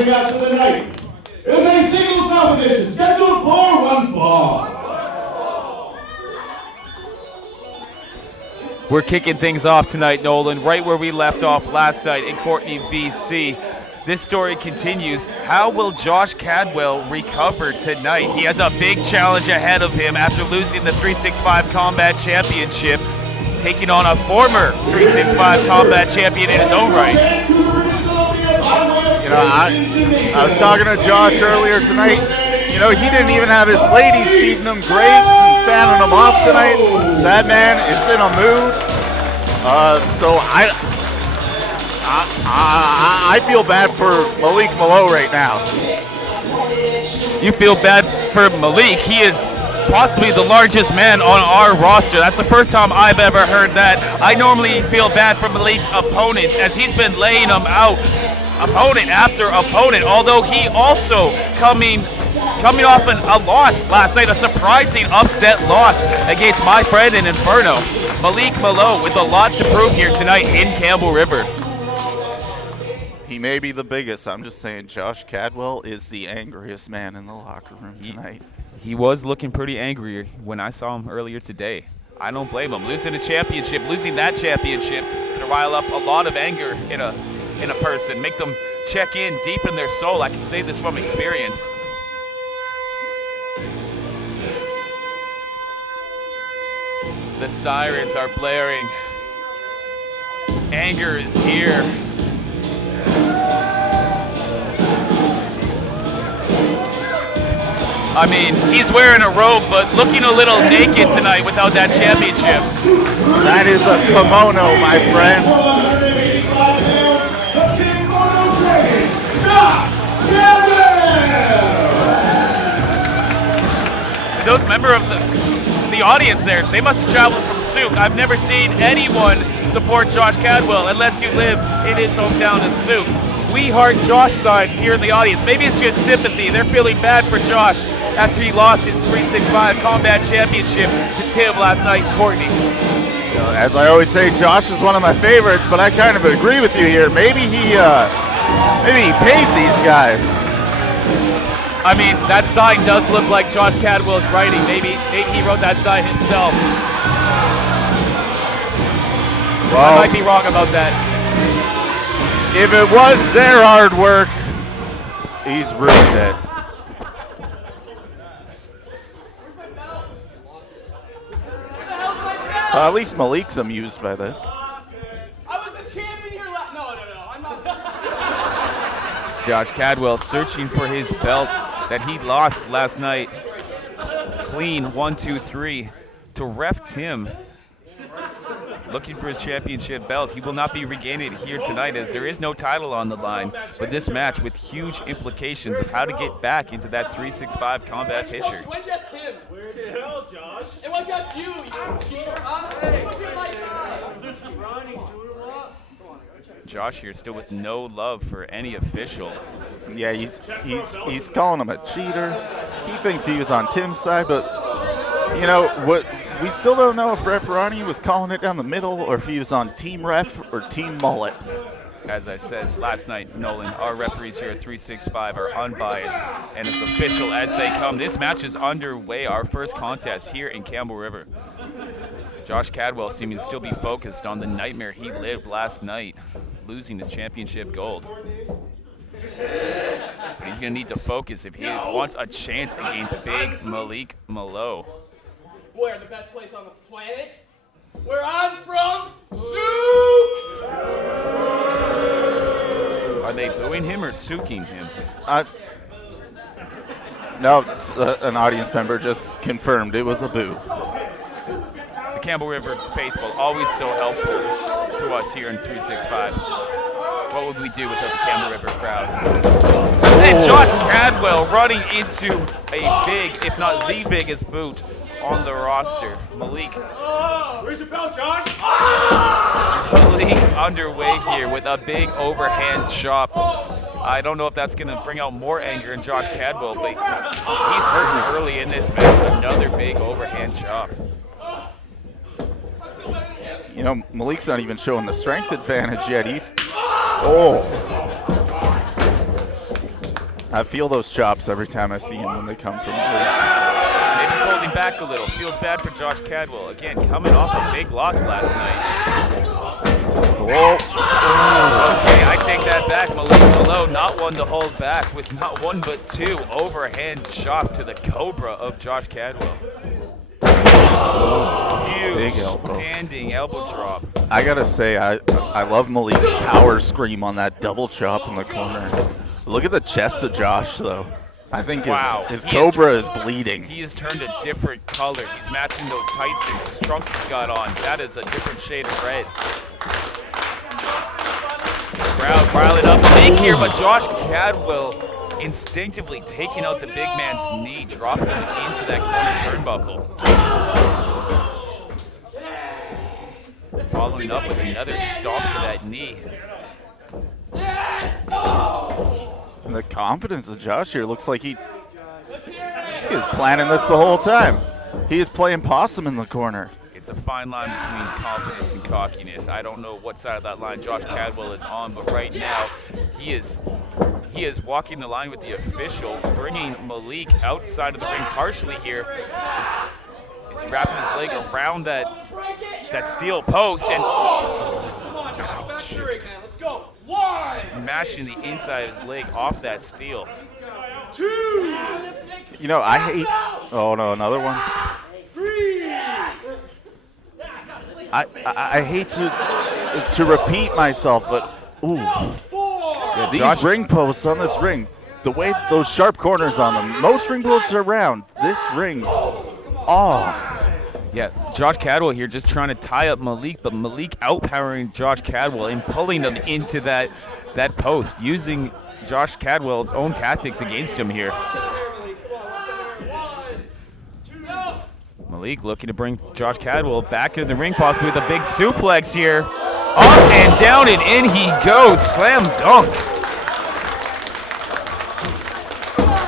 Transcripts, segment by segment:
Starting out tonight is a singles competition scheduled for one fall. We're kicking things off tonight, Nolan, right where we left off last night in Courtney, BC. This story continues. How will Josh Cadwell recover tonight? He has a big challenge ahead of him after losing the 365 Combat Championship, taking on a former 365 Combat champion in his own right. You know, I was talking to Josh earlier tonight. You know, he didn't even have his ladies feeding him grapes and fanning him off tonight. That man is in a mood. So I feel bad for Malik Melo right now. You feel bad for Malik. He is possibly the largest man on our roster. That's the first time I've ever heard that. I normally feel bad for Malik's opponents as he's been laying them out, opponent after opponent, although he also coming off a loss last night, a surprising upset loss against my friend in Inferno. Malik Melo with a lot to prove here tonight in Campbell River. He may be the biggest. I'm just saying Josh Cadwell is the angriest man in the locker room tonight. He was looking pretty angry when I saw him earlier today. I don't blame him. Losing that championship could rile up a lot of anger in a person, make them check in deep in their soul. I can say this from experience. The sirens are blaring. Anger is here. I mean, he's wearing a robe, but looking a little naked tonight without that championship. That is a kimono, my friend. Those members of the audience there, they must have traveled from Souk. I've never seen anyone support Josh Cadwell unless you live in his hometown of Souk. We heart Josh signs here in the audience. Maybe it's just sympathy. They're feeling bad for Josh after he lost his 365 Combat Championship to Tim last night in Courtney. As I always say, Josh is one of my favorites, but I kind of agree with you here. Maybe he paid these guys. I mean, that sign does look like Josh Cadwell's writing. Maybe he wrote that sign himself. Well, I might be wrong about that. If it was their hard work, he's ruined it. At least Malik's amused by this. I was the champion here last. No, I'm not. Josh Cadwell searching for his belt that he lost last night. Clean 1, 2, 3 to ref Tim. Looking for his championship belt. He will not be regaining it here tonight as there is no title on the line. But this match with huge implications of how to get back into that 365 combat picture. It wasn't just him. Where the hell, Josh? It wasn't just you cheater, huh? Hey. Josh here still with no love for any official. Yeah, he's calling him a cheater. He thinks he was on Tim's side, but you know what? We still don't know if Ref Ronnie was calling it down the middle or if he was on Team Ref or Team Mullet. As I said last night, Nolan, our referees here at 365 are unbiased and as official as they come. This match is underway, our first contest here in Campbell River. Josh Cadwell seeming to still be focused on the nightmare he lived last night, losing his championship gold. But he's going to need to focus if he wants a chance against big Malik Melo. Where? The best place on the planet? Where I'm from? Souk! Are they booing him or souking him? No, an audience member just confirmed it was a boo. The Campbell River faithful, always so helpful to us here in 365. What would we do without the Campbell River crowd? And Josh Cadwell running into a big, if not the biggest boot on the roster. Malik. Where's your belt, Josh? Malik underway here with a big overhand chop. I don't know if that's going to bring out more anger in Josh Cadwell, but he's hurting early in this match. Another big overhand chop. You know, Malik's not even showing the strength advantage yet. He's, oh. I feel those chops every time I see him when they come from Malik. Maybe he's holding back a little. Feels bad for Josh Cadwell. Again, coming off a big loss last night. Whoa. Okay, I take that back. Malik Melo, not one to hold back with not one but two overhand shots to the cobra of Josh Cadwell. Huge Big elbow. standing elbow drop. I gotta say, I love Malik's power scream on that double chop in the corner. Look at the chest of Josh, though. I think his cobra is bleeding. He has turned a different color. He's matching those tight suits his trunks he's got on. That is a different shade of red. Crowd riling up big here, but Josh Cadwell instinctively taking out the big man's knee, dropping him into that corner turnbuckle. Following up with another stomp to that knee. And the confidence of Josh here looks like he is planning this the whole time. He is playing possum in the corner. It's a fine line between confidence and cockiness. I don't know what side of that line Josh Cadwell is on, but right now he is walking the line with the official, bringing Malik outside of the ring partially here. Is he wrapping his leg around that steel post and just smashing the inside of his leg off that steel. You know, I hate. Oh no, another one. I hate to repeat myself, but ooh, yeah, these ring posts on this ring, the way those sharp corners on them. Most ring posts are round. This ring, Yeah, Josh Cadwell here just trying to tie up Malik, but Malik outpowering Josh Cadwell and pulling him into that post, using Josh Cadwell's own tactics against him here. Malik looking to bring Josh Cadwell back in the ring, possibly with a big suplex here. Up and down and in he goes. Slam dunk.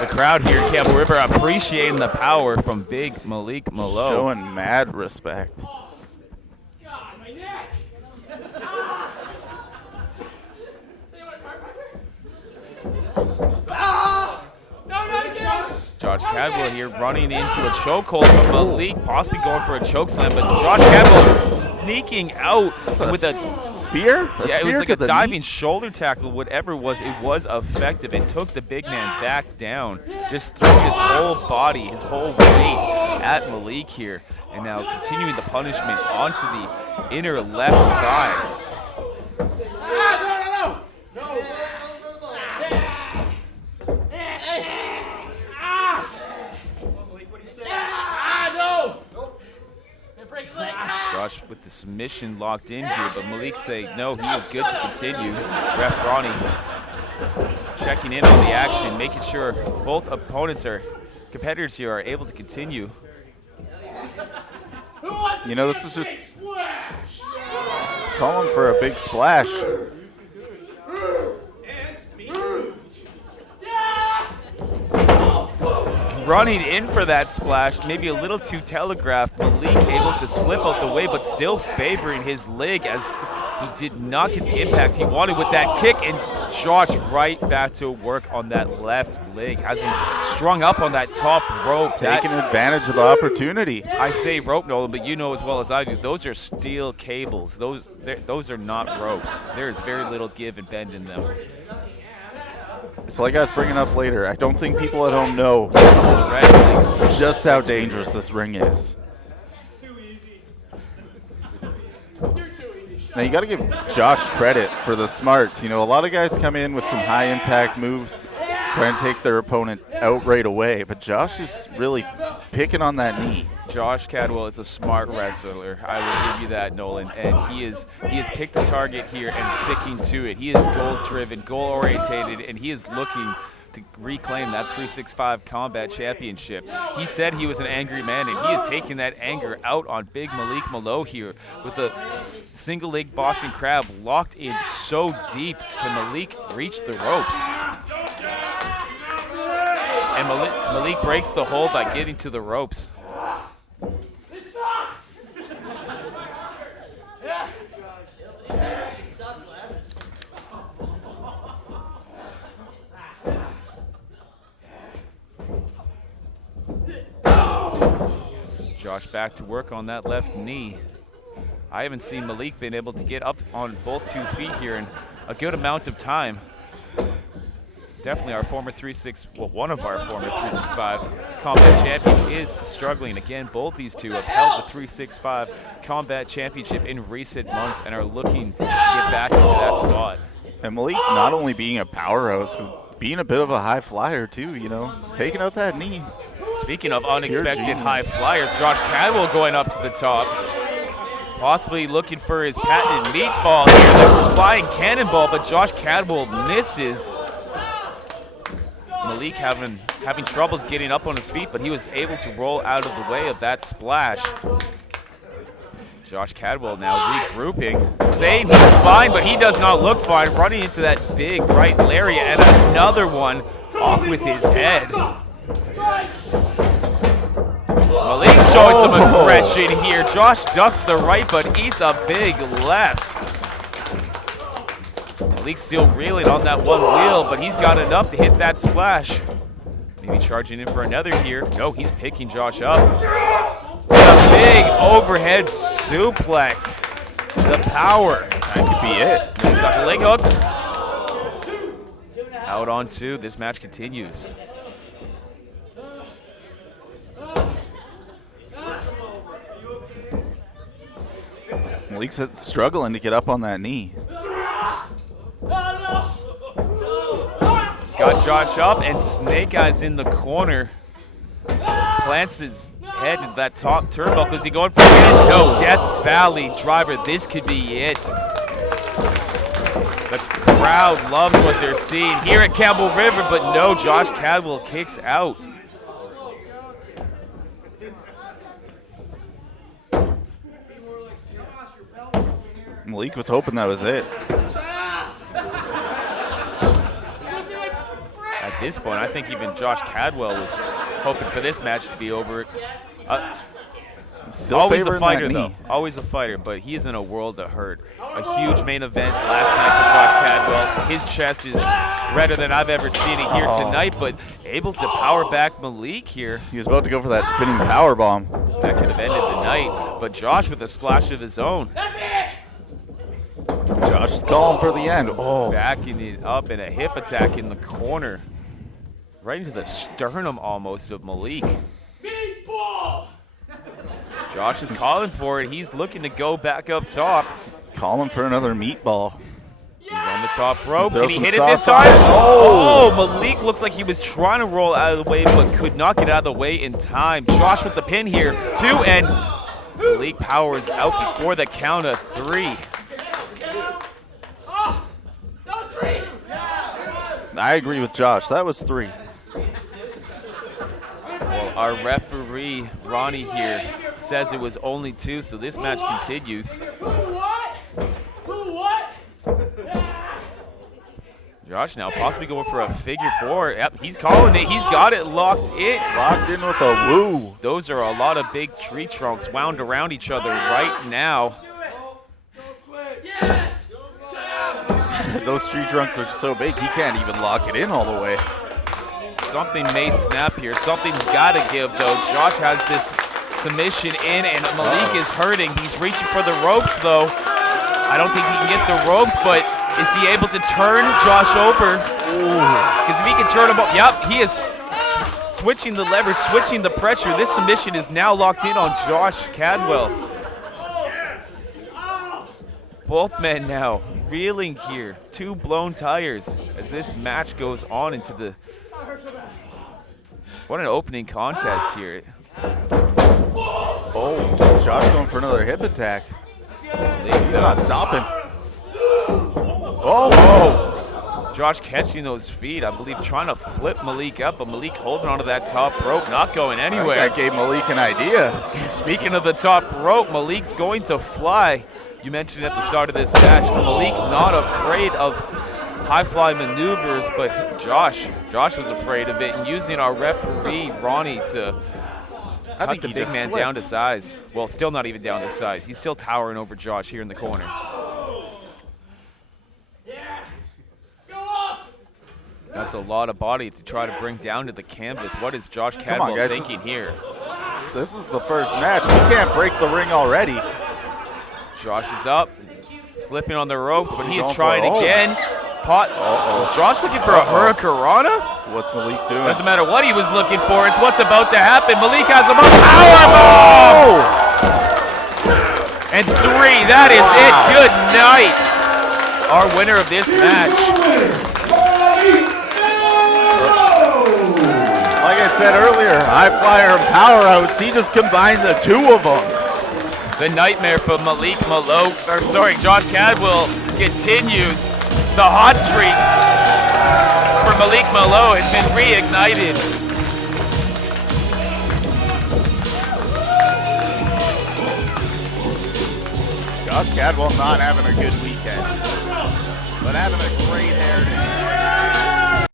The crowd here at Campbell River appreciating the power from big Malik Melo. showing mad respect. Josh Cadwell here running into a chokehold from Malik, possibly going for a chokeslam, but Josh Cadwell sneaking out with a spear? Yeah, it was like a diving shoulder tackle, whatever it was effective. It took the big man back down, just throwing his whole body, his whole weight at Malik here, and now continuing the punishment onto the inner left thigh. Josh with the submission locked in here, but Malik saying no, he is good to continue. Ref Ronnie checking in on the action, making sure both competitors here are able to continue. You know, this is just calling for a big splash. Running in for that splash, maybe a little too telegraphed. Malik able to slip out the way, but still favoring his leg as he did not get the impact he wanted with that kick. And Josh right back to work on that left leg. Has him strung up on that top rope. Taking advantage of the opportunity. I say rope, Nolan, but you know as well as I do, those are steel cables. Those are not ropes. There is very little give and bend in them. It's like I was bringing up later. I don't think people at home know just how dangerous this ring is. Now, you got to give Josh credit for the smarts. You know, a lot of guys come in with some high-impact moves, try and take their opponent out right away, but Josh is really picking on that knee. Josh Cadwell is a smart wrestler. I will give you that, Nolan. And he has picked a target here and sticking to it. He is goal-driven, goal-orientated, and he is looking to reclaim that 365 Combat Championship. He said he was an angry man, and he is taking that anger out on big Malik Melo here with a single-leg Boston Crab locked in so deep. Can Malik reach the ropes? And Malik breaks the hold by getting to the ropes. This sucks! Josh back to work on that left knee. I haven't seen Malik been able to get up on both 2 feet here in a good amount of time. Definitely our former one of our former 365 combat champions is struggling. Again, both these two have held the 365 combat championship in recent months and are looking to get back into that spot. And Malik not only being a powerhouse, but being a bit of a high flyer too, you know, taking out that knee. Speaking of unexpected high flyers, Josh Cadwell going up to the top. Possibly looking for his patented meatball here, the flying cannonball, but Josh Cadwell misses. Malik having troubles getting up on his feet, but he was able to roll out of the way of that splash. Josh Cadwell now regrouping, saying he's fine, but he does not look fine, running into that big right lariat, and another one off with his head. Malik showing some aggression here. Josh ducks the right, but eats a big left. Malik's still reeling on that one wheel, but he's got enough to hit that splash. Maybe charging in for another here. No, he's picking Josh up. A big overhead suplex. The power. That could be it. He's got the leg hooked. Out on 2. This match continues. Malik's struggling to get up on that knee. He's got Josh up, and Snake Eyes in the corner. Plants his head into that top turnbuckle. Is he going for it? No, Death Valley driver. This could be it. The crowd loves what they're seeing here at Campbell River, but no, Josh Cadwell kicks out. Malik was hoping that was it. At this point, I think even Josh Cadwell was hoping for this match to be over. Still Always a favoring fighter, that though. knee. Always a fighter, but he is in a world of hurt. A huge main event last night for Josh Cadwell. His chest is redder than I've ever seen it here tonight, but able to power back Malik here. He was about to go for that spinning power bomb. That could have ended the night, but Josh with a splash of his own. Josh is calling for the end. Oh, Backing it up and a hip attack in the corner. Right into the sternum almost of Malik. Josh is calling for it. He's looking to go back up top. calling for another meatball. He's on the top rope. Throw Can he some hit it this sauce on time? it. Oh, Malik looks like he was trying to roll out of the way, but could not get out of the way in time. Josh with the pin here, 2, and Malik powers out before the count of 3. I agree with Josh. That was 3. Well, our referee, Ronnie here, says it was only 2, so this match continues. Josh now possibly going for a figure 4. Yep, he's calling it. He's got it locked in. Locked in with a woo. Those are a lot of big tree trunks wound around each other right now. Those tree trunks are so big, he can't even lock it in all the way. Something may snap here. Something's got to give, though. Josh has this submission in, and Malik is hurting. He's reaching for the ropes, though. I don't think he can get the ropes, but is he able to turn Josh over? Because if he can turn him up, yep, he is switching the leverage, switching the pressure. This submission is now locked in on Josh Cadwell. Both men now reeling here. 2 blown tires as this match goes on into the... What an opening contest here. Oh, Josh going for another hip attack. He's not stopping. Oh, Josh catching those feet, I believe trying to flip Malik up, but Malik holding onto that top rope, not going anywhere. That gave Malik an idea. Speaking of the top rope, Malik's going to fly. You mentioned at the start of this match, Malik not afraid of high fly maneuvers, but Josh was afraid of it, and using our referee, Ronnie, to cut the big man down to size. Well, still not even down to size. He's still towering over Josh here in the corner. That's a lot of body to try to bring down to the canvas. What is Josh Cadwell thinking here? This is the first match. We can't break the ring already. Josh is up, slipping on the ropes, but he is going trying for it? again. Is Josh looking for a Hurricanrana? What's Malik doing? Doesn't matter what he was looking for, it's what's about to happen. Malik has him up. Powerbomb! And 3, that is it. Good night. Our winner of this match. Like I said earlier, high flyer and power outs. He just combined the two of them. The nightmare for Malik Melo, or sorry, Josh Cadwell continues. The hot streak for Malik Melo has been reignited. Josh Cadwell not having a good weekend, but having a great hair day.